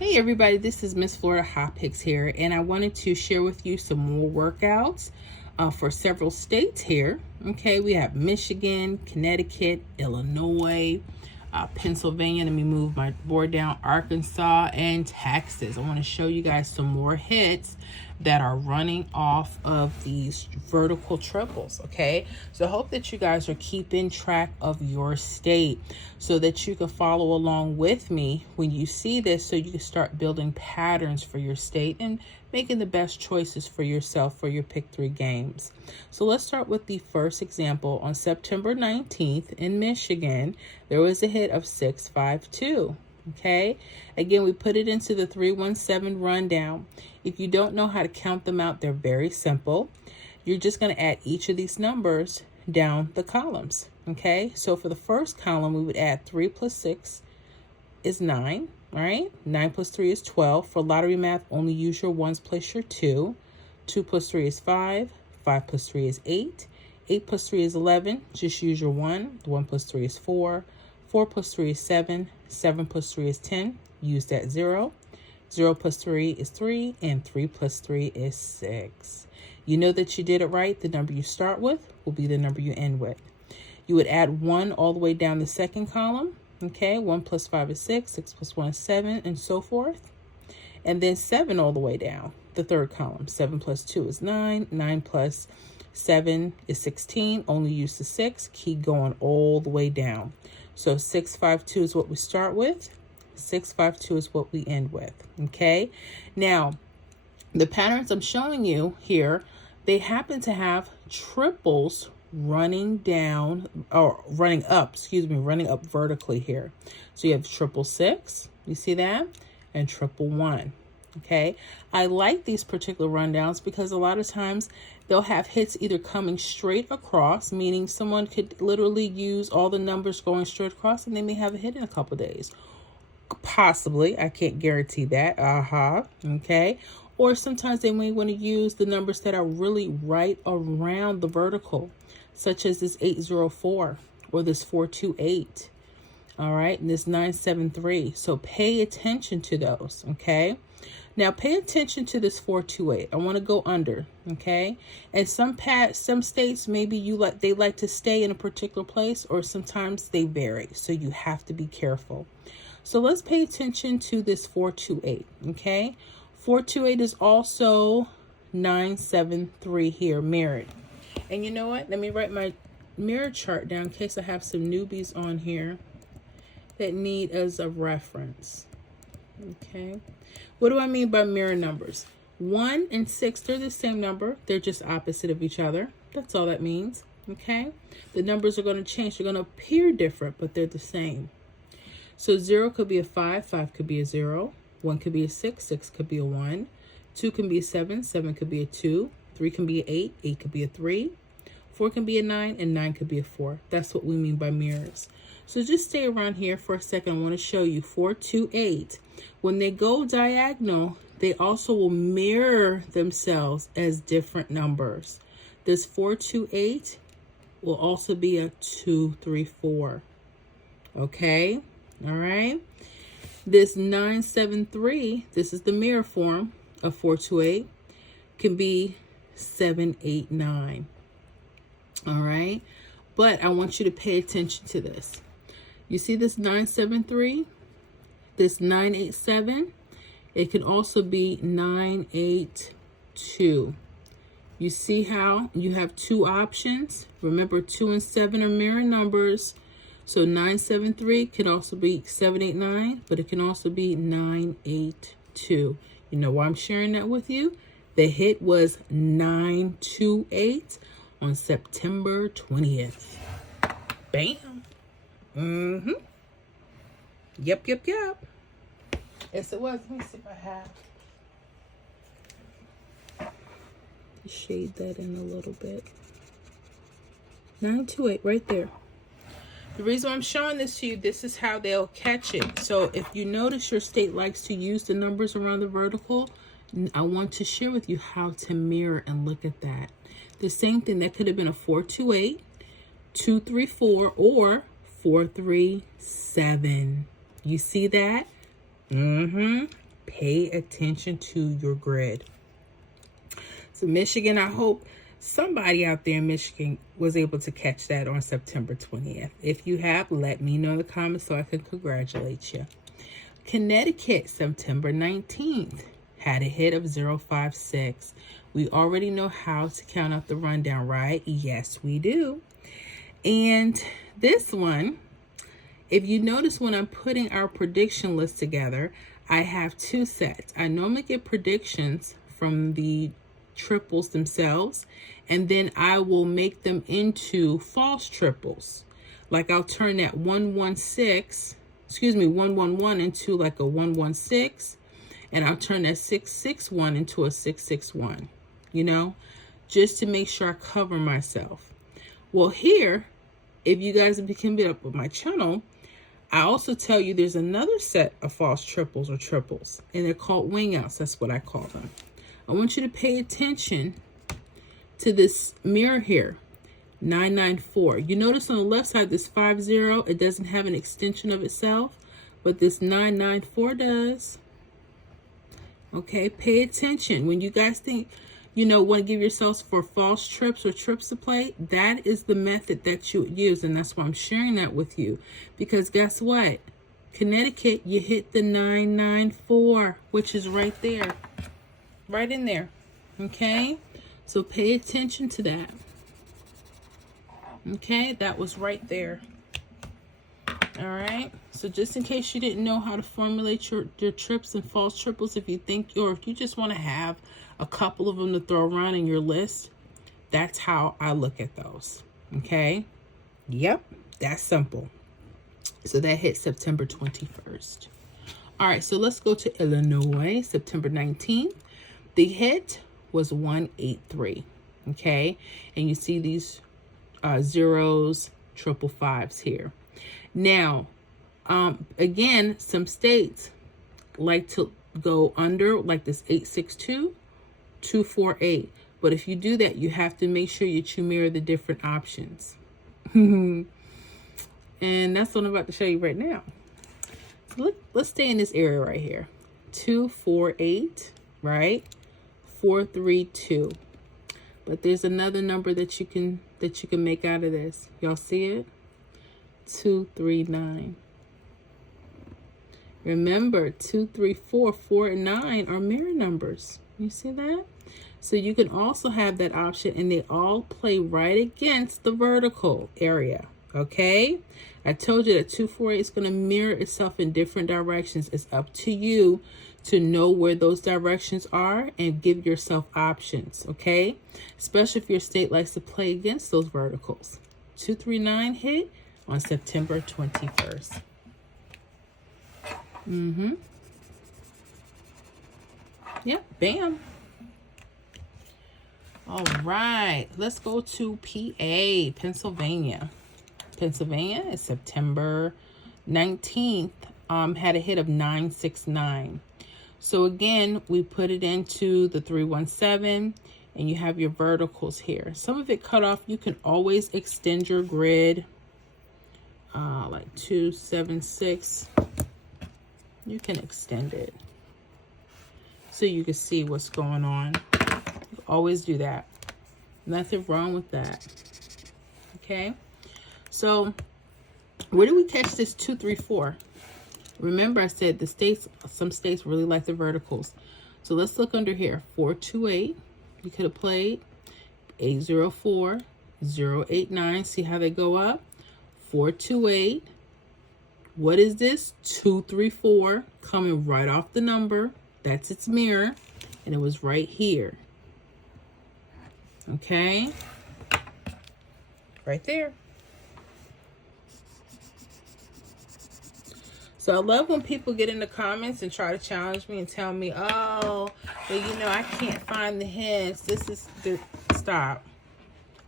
Hey everybody, this is Miss Florida Hot Picks here, and I wanted to share with you some more workouts for several states here. Okay, we have Michigan, Connecticut, Illinois, Pennsylvania. Let me move my board down. Arkansas and Texas. I want to show you guys some more hits that are running off of these vertical triples. Okay, so I hope that you guys are keeping track of your state so that you can follow along with me when you see this, so you can start building patterns for your state and making the best choices for yourself for your pick 3 games. So let's start with the first example. On September 19th in Michigan, there was a hit of 652. Okay, again, we put it into the 317 rundown. If you don't know how to count them out, they're very simple. You're just going to add each of these numbers down the columns. Okay, so for the first column, we would add 3 plus 6 is 9. All right, 9 plus 3 is 12. For lottery math, only use your ones, place your 2. 2 plus 3 is 5. 5 plus 3 is 8. 8 plus 3 is 11. Just use your 1. 1 plus 3 is 4. 4 plus 3 is 7. 7 plus 3 is 10. Use that 0. 0 plus 3 is 3. And 3 plus 3 is 6. You know that you did it right. The number you start with will be the number you end with. You would add 1 all the way down the second column. Okay, 1 plus 5 is 6. 6 plus 1 is 7, and so forth. And then 7 all the way down the third column. 7 plus 2 is 9. 9 plus 7 is 16. Only use the 6. Keep going all the way down. So 652 is what we start with. 652 is what we end with. Okay. Up the patterns I'm showing you here, they happen to have triples running down, or running up vertically here. So you have 666, you see that, and 111. Okay, I like these particular rundowns because a lot of times they'll have hits either coming straight across, meaning someone could literally use all the numbers going straight across, and they may have a hit in a couple days. Possibly, I can't guarantee that. Okay. Or sometimes they may want to use the numbers that are really right around the vertical, such as this 804 or this 428. All right, and this 973. So pay attention to those. Okay. Now pay attention to this 428. I want to go under. Okay. And some states, maybe they like to stay in a particular place, or sometimes they vary. So you have to be careful. So let's pay attention to this 428. Okay. 428 is also 973 here, mirrored. And you know what? Let me write my mirror chart down in case I have some newbies on here that need as a reference. Okay. What do I mean by mirror numbers? 1 and 6, they're the same number. They're just opposite of each other. That's all that means. Okay. The numbers are going to change. They're going to appear different, but they're the same. So 0 could be a 5. 5 could be a 0. 1 could be a 6. 6 could be a 1. 2 can be a 7. 7 could be a 2. 3 can be an 8. 8 could be a 3. 4 can be a 9. And 9 could be a 4. That's what we mean by mirrors. So just stay around here for a second. I want to show you 428. When they go diagonal, they also will mirror themselves as different numbers. This 428 will also be a 234. Okay? All right? This 973, this is the mirror form of 428, can be 789. All right? But I want you to pay attention to this. You see this 973? This 987? It can also be 982. You see how you have two options? Remember, 2 and 7 are mirror numbers. So 973 can also be 789, but it can also be 982. You know why I'm sharing that with you? The hit was 928 on September 20th. Bam. Yep. Yes, it was. Let me see if I have. Shade that in a little bit. 928 right there. The reason I'm showing this to you, this is how they'll catch it. So if you notice your state likes to use the numbers around the vertical, I want to share with you how to mirror and look at that. The same thing, that could have been a 428, 234, or 437. You see that? Pay attention to your grid. So Michigan, I hope somebody out there in Michigan was able to catch that on September 20th. If you have, let me know in the comments so I can congratulate you. Connecticut, September 19th, had a hit of 056. We already know how to count up the rundown, right? Yes, we do. And this one, if you notice when I'm putting our prediction list together, I have two sets. I normally get predictions from the triples themselves, and then I will make them into false triples. Like I'll turn that 111 into like a 116, and I'll turn that 661 into a 661, you know, just to make sure I cover myself. Well, here, if you guys have become up with my channel, I also tell you there's another set of false triples or triples, and they're called wing outs. That's what I call them. I want you to pay attention to this mirror here, 994. You notice on the left side, this 50, it doesn't have an extension of itself, but this 994 does. Okay, pay attention. When you guys think, you know, want to give yourselves for false trips or trips to play, that is the method that you would use. And that's why I'm sharing that with you. Because guess what? Connecticut, you hit the 994, which is right there. Right in there. Okay? So pay attention to that. Okay? That was right there. All right? So just in case you didn't know how to formulate your trips and false triples, if you think, or if you just want to have a couple of them to throw around in your list, that's how I look at those. Okay? Yep. That's simple. So that hit September 21st. All right. So let's go to Illinois, September 19th. The hit was 183. Okay? And you see these zeros, triple fives here. Now, again, some states like to go under, like this 862, 248. But if you do that, you have to make sure you mirror the different options. And that's what I'm about to show you right now. So let's stay in this area right here. 248, right? 432. But there's another number that you can make out of this. Y'all see it? 239. Remember, 2, 3, 4, 4, and 9 are mirror numbers. You see that? So you can also have that option, and they all play right against the vertical area. Okay? I told you that 248 is going to mirror itself in different directions. It's up to you to know where those directions are and give yourself options. Okay? Especially if your state likes to play against those verticals. 239 hit on September 21st. Yep, bam. All right, let's go to PA, Pennsylvania. Pennsylvania is September 19th, had a hit of 969. So again, we put it into the 317, and you have your verticals here. Some of it cut off. You can always extend your grid, like 276. You can extend it so you can see what's going on. You always do that. Nothing wrong with that. Okay. So where do we catch this 234? Remember I said the states, some states really like the verticals. So let's look under here. 428. You could have played 804, 089. See how they go up? 428. What is this? 234 coming right off the number. That's its mirror. And it was right here. Okay. Right there. So I love when people get in the comments and try to challenge me and tell me, oh, well, you know, I can't find the hints. This is the stop.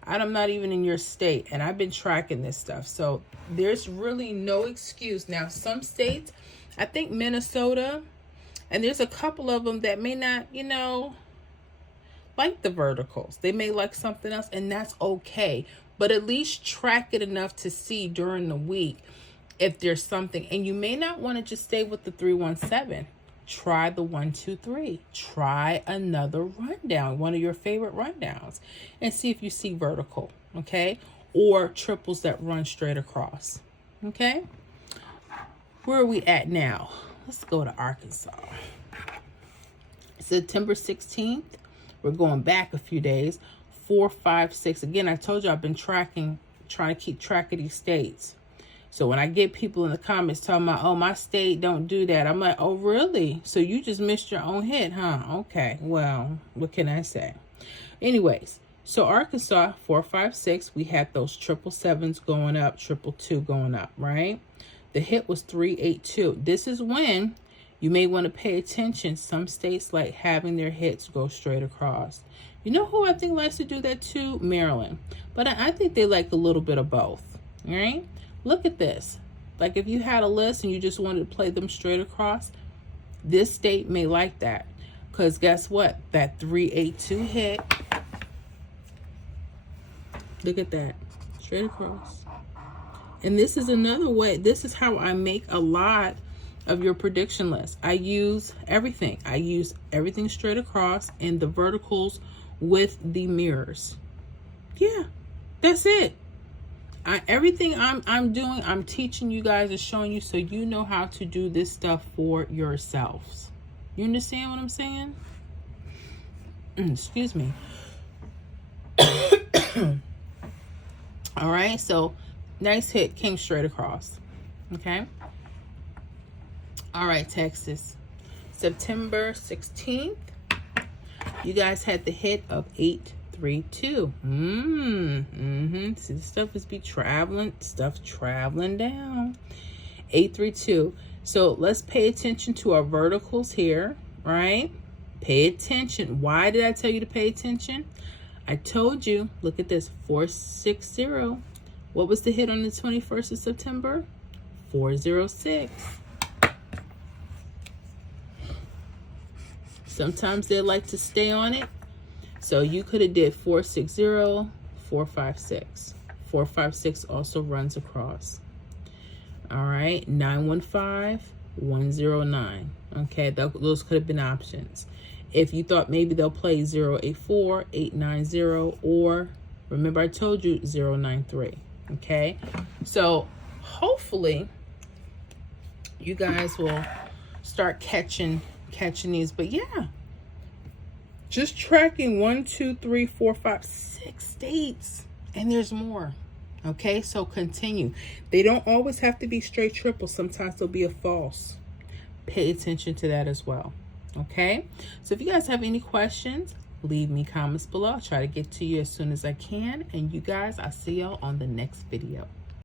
I'm not even in your state, and I've been tracking this stuff. So there's really no excuse. Now, some states, I think Minnesota, and there's a couple of them that may not, you know, like the verticals. They may like something else, and that's okay. But at least track it enough to see during the week if there's something. And you may not want to just stay with the 317. try the 1, 2, 3. Try another rundown, one of your favorite rundowns, and see if you see vertical, okay? Or triples that run straight across, okay? Where are we at now? Let's go to Arkansas. September 16th. We're going back a few days. 4, 5, 6. Again, I told you I've been trying to keep track of these states. So when I get people in the comments talking about, oh, my state don't do that, I'm like, oh, really? So you just missed your own hit, huh? Okay, well, what can I say? Anyways, so Arkansas, 4, 5, 6, we had those 777s going up, 222 going up, right? The hit was 382. This is when you may want to pay attention. Some states like having their hits go straight across. You know who I think likes to do that too? Maryland. But I think they like a little bit of both, all right? Look at this. Like if you had a list and you just wanted to play them straight across, this state may like that. Because guess what? That 382 hit. Look at that. Straight across. And this is another way. This is how I make a lot of your prediction list. I use everything. I use everything straight across and the verticals with the mirrors. Yeah, that's it. Everything I'm doing, I'm teaching you guys and showing you so you know how to do this stuff for yourselves. You understand what I'm saying? Excuse me. All right, so nice hit, came straight across. Okay. All right, Texas. September 16th. You guys had the hit of 832. See, this stuff is traveling down. 832. So let's pay attention to our verticals here, right? Pay attention. Why did I tell you to pay attention? I told you, look at this, 460. What was the hit on the 21st of September? 406. Sometimes they like to stay on it. So you could have did 460, 456. 456 also runs across. All right, 915, 109. Okay, those could have been options. If you thought maybe they'll play 084, 890, or remember I told you 093. Okay, so hopefully you guys will start catching these. But yeah, just tracking 1, 2, 3, 4, 5, 6 states, and there's more. Okay, so continue. They don't always have to be straight triples. Sometimes they'll be a false. Pay attention to that as well. Okay, so if you guys have any questions, leave me comments below. I'll try to get to you as soon as I can. And you guys, I'll see y'all on the next video.